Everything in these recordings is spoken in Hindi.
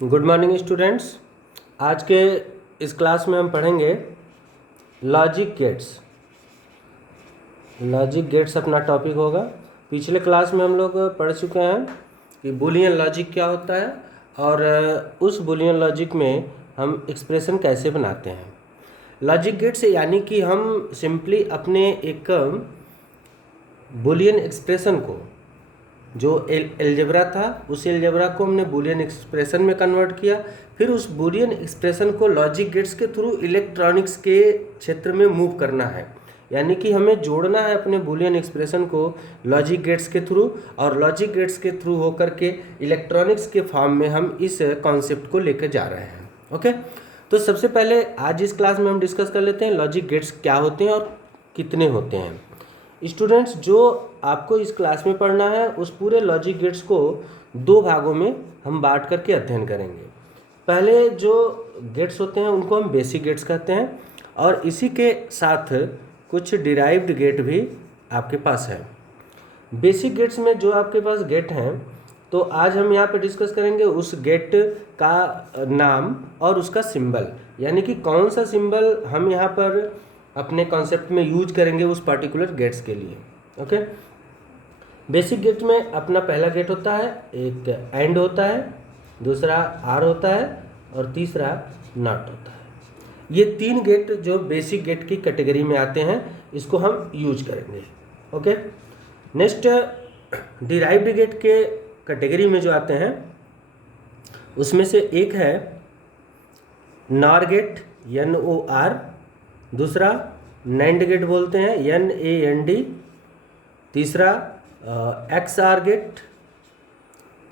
Good morning students. आज के इस क्लास में हम पढ़ेंगे लॉजिक गेट्स। लॉजिक गेट्स अपना टॉपिक होगा। पिछले क्लास में हम लोग पढ़ चुके हैं कि बूलियन लॉजिक क्या होता है और उस बूलियन लॉजिक में हम एक्सप्रेशन कैसे बनाते हैं। लॉजिक गेट्स यानी कि हम सिंपली अपने एक बूलियन एक्सप्रेशन को, जो एलजेब्रा था, उस एलजेब्रा को हमने बूलियन एक्सप्रेशन में कन्वर्ट किया। फिर उस बूलियन एक्सप्रेशन को लॉजिक गेट्स के थ्रू इलेक्ट्रॉनिक्स के क्षेत्र में मूव करना है, यानी कि हमें जोड़ना है अपने बूलियन एक्सप्रेशन को लॉजिक गेट्स के थ्रू, और लॉजिक गेट्स के थ्रू होकर के इलेक्ट्रॉनिक्स के फॉर्म में हम इस कॉन्सेप्ट को लेकर जा रहे हैं। ओके, तो सबसे पहले आज इस क्लास में हम डिस्कस कर लेते हैं लॉजिक गेट्स क्या होते हैं और कितने होते हैं। स्टूडेंट्स, जो आपको इस क्लास में पढ़ना है उस पूरे लॉजिक गेट्स को दो भागों में हम बांट करके अध्ययन करेंगे। पहले जो गेट्स होते हैं उनको हम बेसिक गेट्स कहते हैं, और इसी के साथ कुछ डिराइव्ड गेट भी आपके पास है। बेसिक गेट्स में जो आपके पास गेट हैं, तो आज हम यहाँ पे डिस्कस करेंगे उस गेट का नाम और उसका सिंबल, यानी कि कौन सा सिंबल हम यहाँ पर अपने कॉन्सेप्ट में यूज करेंगे उस पर्टिकुलर गेट्स के लिए। ओके, बेसिक गेट में अपना पहला गेट होता है, एक एंड होता है, दूसरा आर होता है और तीसरा नॉट होता है। ये तीन गेट जो बेसिक गेट की कैटेगरी में आते हैं, इसको हम यूज करेंगे। ओके, नेक्स्ट डिराइव्ड गेट के कैटेगरी में जो आते हैं उसमें से एक है नॉर गेट, NOR, दूसरा नैंड गेट बोलते हैं, NAND, तीसरा XR गेट,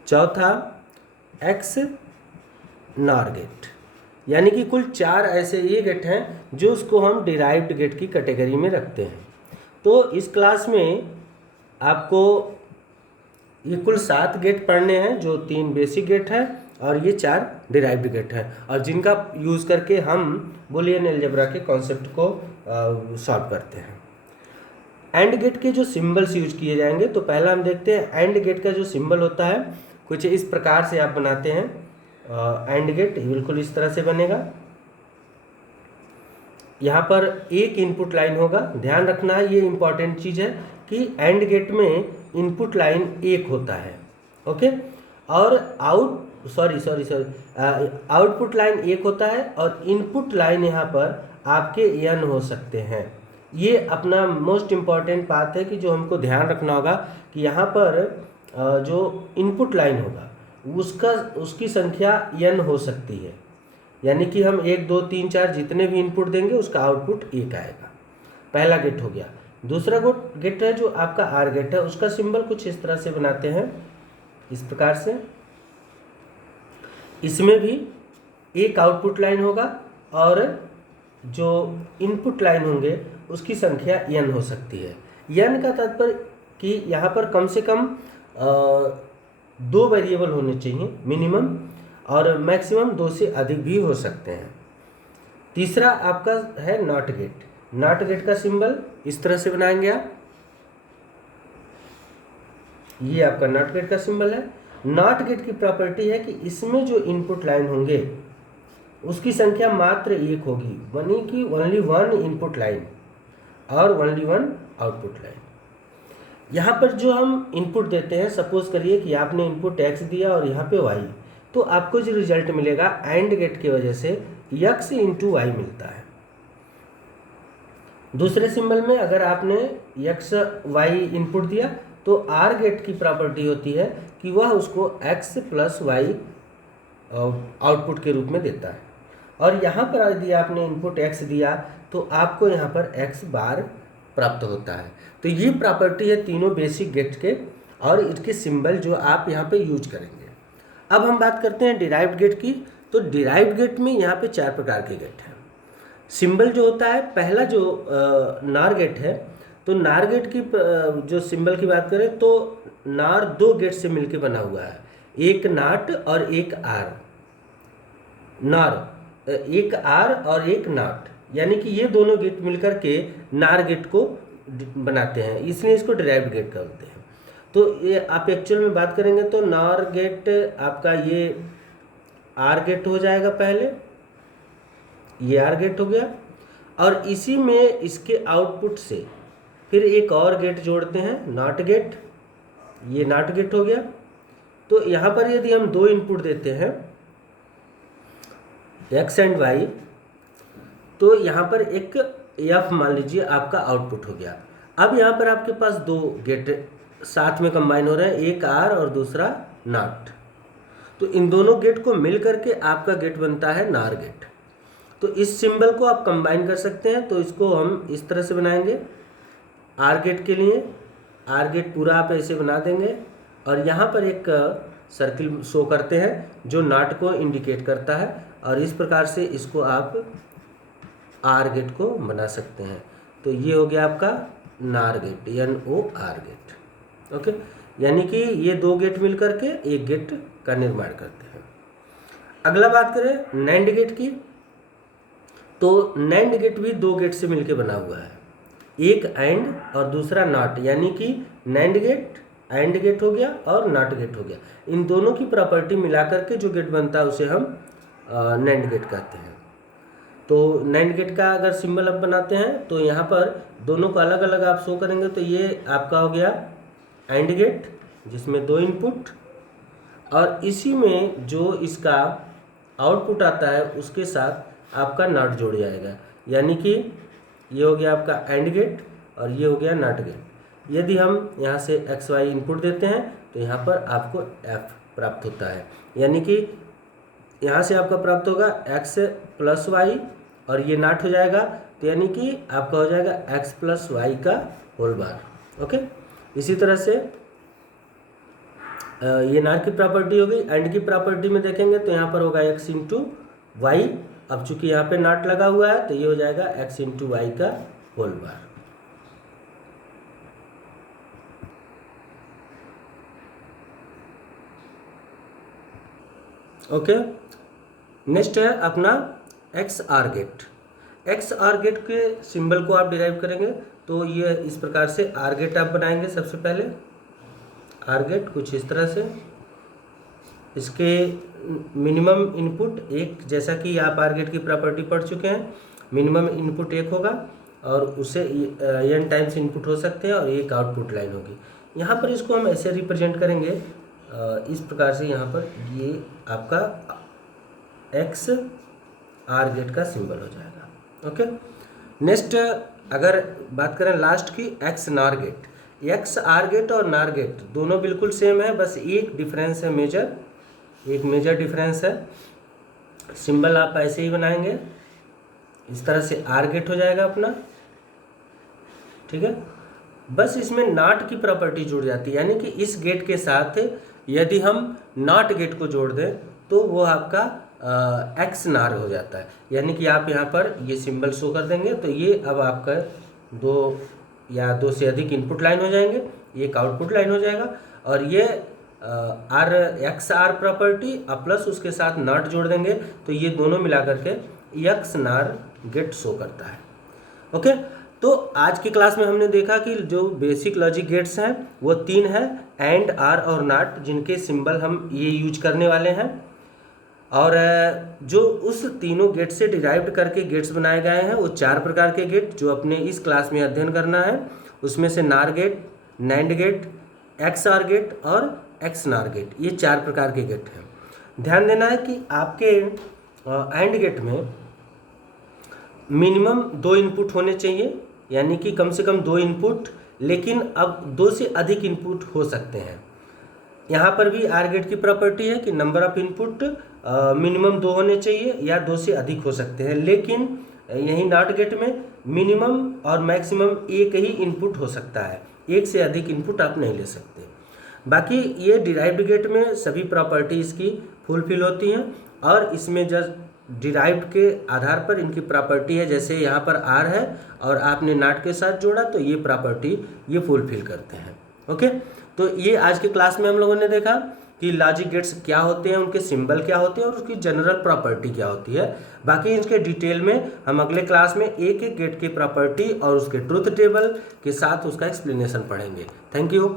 चौथा X नॉर गेट। यानी कि कुल चार ऐसे ये गेट हैं जो उसको हम डिराइव्ड गेट की कैटेगरी में रखते हैं। तो इस क्लास में आपको ये कुल 7 गेट पढ़ने हैं, जो 3 बेसिक गेट हैं और ये 4 डिराइव्ड गेट हैं, और जिनका यूज़ करके हम बूलियन अलजेब्रा के कॉन्सेप्ट को सॉल्व करते हैं। एंड गेट के जो सिंबल्स यूज किए जाएंगे, तो पहला हम देखते हैं एंड गेट का जो सिंबल होता है कुछ इस प्रकार से आप बनाते हैं। एंड गेट बिल्कुल इस तरह से बनेगा। यहाँ पर एक इनपुट लाइन होगा। ध्यान रखना है, ये इंपॉर्टेंट चीज़ है कि एंड गेट में इनपुट लाइन एक होता है। ओके, और आउटपुट लाइन एक होता है और इनपुट लाइन यहाँ पर आपके n हो सकते हैं। ये अपना मोस्ट इम्पॉर्टेंट बात है कि जो हमको ध्यान रखना होगा कि यहाँ पर जो इनपुट लाइन होगा उसकी संख्या n हो सकती है, यानी कि हम 1 2 3 4 जितने भी इनपुट देंगे उसका आउटपुट 1 आएगा। पहला गेट हो गया। दूसरा गेट है जो आपका आर गेट है, उसका सिंबल कुछ इस तरह से बनाते हैं, इस प्रकार से। इसमें भी एक आउटपुट लाइन होगा और जो इनपुट लाइन होंगे उसकी संख्या n हो सकती है। n का तात्पर्य कि यहाँ पर कम से कम 2 वेरिएबल होने चाहिए मिनिमम, और मैक्सिमम 2 से अधिक भी हो सकते हैं। तीसरा आपका है नॉट गेट। नॉट गेट का सिंबल इस तरह से बनाएंगे आप, ये आपका नॉट गेट का सिंबल है। नॉट गेट की प्रॉपर्टी है कि इसमें जो इनपुट लाइन होंगे उसकी संख्या मात्र 1 होगी, यानी कि ओनली 1 इनपुट लाइन और ओनली 1 आउटपुट लाइन। यहाँ पर जो हम इनपुट देते हैं, सपोज करिए कि आपने इनपुट x दिया और यहाँ पे y, तो आपको जो रिजल्ट मिलेगा एंड गेट की वजह से x इंटू वाई मिलता है। दूसरे सिंबल में अगर आपने x y इनपुट दिया तो आर गेट की प्रॉपर्टी होती है कि वह उसको x प्लस वाई आउटपुट के रूप में देता है, और यहाँ पर यदि आपने इनपुट x दिया तो आपको यहाँ पर x बार प्राप्त होता है। तो ये प्रॉपर्टी है तीनों बेसिक गेट के, और इसके सिंबल जो आप यहाँ पे यूज करेंगे। अब हम बात करते हैं डिराइव्ड गेट की। तो डिराइव्ड गेट में यहाँ पे 4 प्रकार के गेट हैं। सिंबल जो होता है, पहला जो नार गेट है, तो नार गेट की जो सिंबल की बात करें तो नार 2 गेट से मिलकर बना हुआ है, एक नाट और एक आर। नार एक आर और एक नाट, यानी कि ये दोनों गेट मिलकर के नार गेट को बनाते हैं, इसलिए इसको डिराइव्ड गेट कहते हैं। तो ये आप एक्चुअल में बात करेंगे तो नॉर गेट आपका ये आर गेट हो जाएगा पहले, ये आर गेट हो गया, और इसी में इसके आउटपुट से फिर एक और गेट जोड़ते हैं, नॉट गेट, ये नॉट गेट हो गया। तो यहाँ पर यदि हम दो इनपुट देते हैं x एंड y, तो यहाँ पर एक f मान लीजिए आपका आउटपुट हो गया। अब यहाँ पर आपके पास दो गेट साथ में कंबाइन हो रहे हैं, एक r और दूसरा नॉट। तो इन दोनों गेट को मिल करके आपका गेट बनता है नार गेट। तो इस सिंबल को आप कंबाइन कर सकते हैं, तो इसको हम इस तरह से बनाएंगे। आर गेट के लिए आर गेट पूरा आप ऐसे बना देंगे, और यहाँ पर एक सर्किल शो करते हैं जो नॉट को इंडिकेट करता है, और इस प्रकार से इसको आप आर गेट को बना सकते हैं। तो ये हो गया आपका नार गेट, NOR गेट। ओके, यानी कि ये दो गेट मिल करके एक गेट का निर्माण करते हैं। अगला बात करें नैंड गेट की, तो नैंड गेट भी दो गेट से मिलकर बना हुआ है, एक एंड और दूसरा नॉट, यानी कि नैंड गेट एंड गेट हो गया और नॉट गेट हो गया। इन दोनों की प्रॉपर्टी मिला करके जो गेट बनता है उसे हम नैंड गेट कहते हैं। तो नैंड गेट का अगर सिंबल आप बनाते हैं तो यहाँ पर दोनों को अलग अलग आप शो करेंगे, तो ये आपका हो गया एंड गेट जिसमें दो इनपुट, और इसी में जो इसका आउटपुट आता है उसके साथ आपका नॉट जोड़ जाएगा, यानी कि ये हो गया आपका एंड गेट और ये हो गया नॉट गेट। यदि हम यहाँ से एक्स वाई इनपुट देते हैं तो यहाँ पर आपको एफ प्राप्त होता है, यानी कि यहाँ से आपका प्राप्त होगा एक्स प्लस वाई और ये नॉट हो जाएगा, तो यानी कि आपका हो जाएगा एक्स प्लस वाई का होल बार। ओके, इसी तरह से ये नॉट की प्रॉपर्टी हो गई। एंड की प्रॉपर्टी में देखेंगे तो यहाँ पर होगा एक्स इंटू वाई, अब चूंकि यहाँ पे नॉट लगा हुआ है तो ये हो जाएगा एक्स इंटू वाई का होल बार। ओके, नेक्स्ट है अपना X R gate. X R gate के सिंबल को आप डिराइव करेंगे तो ये इस प्रकार से आर गेट आप बनाएंगे। सबसे पहले आर गेट कुछ इस तरह से, इसके मिनिमम इनपुट एक, जैसा कि आप आर गेट की प्रॉपर्टी पढ़ चुके हैं, मिनिमम इनपुट एक होगा और उसे n टाइम्स इनपुट हो सकते हैं और एक आउटपुट लाइन होगी। यहाँ पर इसको हम ऐसे रिप्रेजेंट करेंगे इस प्रकार से, यहाँ पर ये आपका एक्स आर गेट का सिंबल हो जाएगा। ओके, नेक्स्ट अगर बात करें लास्ट की x NOR gate, X R gate और नार गेट दोनों बिल्कुल सेम है, बस एक डिफरेंस है मेजर, एक मेजर डिफरेंस है। सिंबल आप ऐसे ही बनाएंगे, इस तरह से आर गेट हो जाएगा अपना, ठीक है। बस इसमें नॉट की प्रॉपर्टी जुड़ जाती है, यानी कि इस गेट के साथ यदि हम नॉट गेट को जोड़ दें तो वो आपका एक्स नार हो जाता है, यानी कि आप यहाँ पर ये सिंबल शो कर देंगे तो ये अब आपका दो या दो से अधिक इनपुट लाइन हो जाएंगे, एक आउटपुट लाइन हो जाएगा, और ये R X R property plus उसके साथ नॉट जोड़ देंगे तो ये दोनों मिला करके एक्स नार गेट शो करता है। ओके, तो आज की क्लास में हमने देखा कि जो बेसिक लॉजिक गेट्स हैं वो तीन हैं, एंड, आर और नॉट, जिनके सिंबल हम ये यूज करने वाले हैं, और जो उस तीनों गेट से डिराइव्ड करके गेट्स बनाए गए हैं वो चार प्रकार के गेट जो अपने इस क्लास में अध्ययन करना है, उसमें से NOR gate, NAND gate, X R gate और एक्स नार गेट, ये चार प्रकार के गेट हैं। ध्यान देना है कि आपके एंड गेट में मिनिमम दो इनपुट होने चाहिए, यानी कि कम से कम दो इनपुट, लेकिन अब दो से अधिक इनपुट हो सकते हैं। यहाँ पर भी आर गेट की प्रॉपर्टी है कि नंबर ऑफ इनपुट मिनिमम दो होने चाहिए या दो से अधिक हो सकते हैं, लेकिन यही नॉट गेट में मिनिमम और मैक्सिमम एक ही इनपुट हो सकता है, एक से अधिक इनपुट आप नहीं ले सकते। बाकी ये डिराइव्ड गेट में सभी प्रॉपर्टी इसकी फुलफिल होती हैं, और इसमें जस्ट डिराइव्ड के आधार पर इनकी प्रॉपर्टी है, जैसे यहाँ पर आर है और आपने नॉट के साथ जोड़ा तो ये प्रॉपर्टी ये फुलफिल करते हैं। ओके, तो ये आज के क्लास में हम लोगों ने देखा कि लॉजिक गेट्स क्या होते हैं, उनके सिंबल क्या होते हैं और उसकी जनरल प्रॉपर्टी क्या होती है। बाकी इसके डिटेल में हम अगले क्लास में एक एक गेट की प्रॉपर्टी और उसके ट्रुथ टेबल के साथ उसका एक्सप्लेनेशन पढ़ेंगे। Thank you.